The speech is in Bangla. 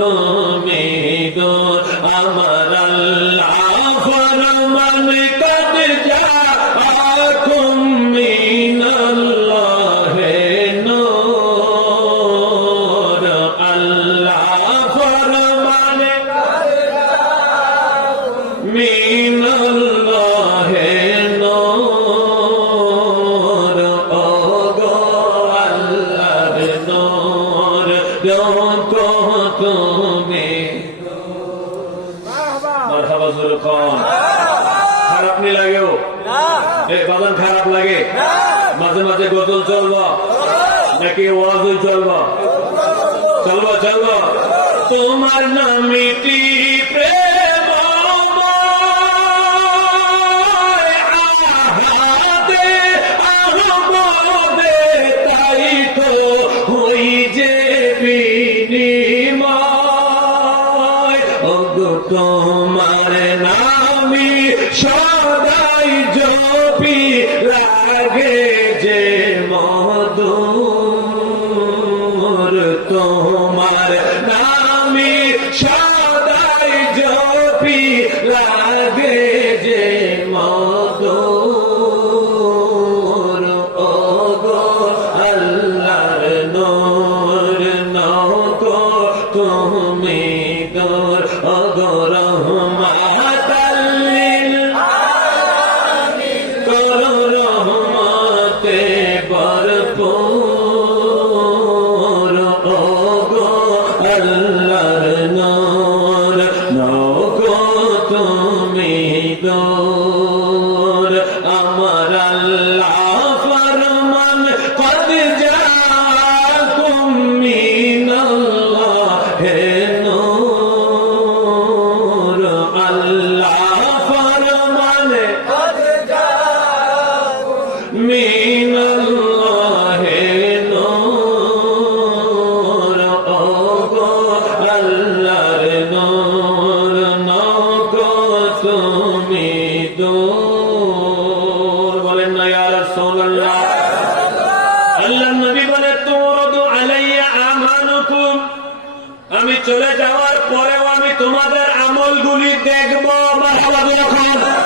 তুমি গো আমার আল্লাহ ফরমান কদ যা আকুম মিনাল্লাহ নূর। আল্লাহ খারাপ নি লাগেও? এ বাদান খারাপ লাগে? মাঝে মাঝে গজল চলবো। নাকি ওয়াজও চলবো? চলবো চলবো। তোমার নামিটি প্রেম? তোমার নামি সদাই জপি লাগে যে মধুর। তোমার নামি সদাই জপি লাগে যে মধুর। ওগো আল্লাহর নূর তুমি ওগো রহমাতাল্লিল করো রহমতে ভরপুর। ওগো আল্লাহর নূর নৌকো তুমি দূর। আলাইয়া আমি চলে যাওয়ার পরেও আমি তোমাদের আমলগুলি দেখব খান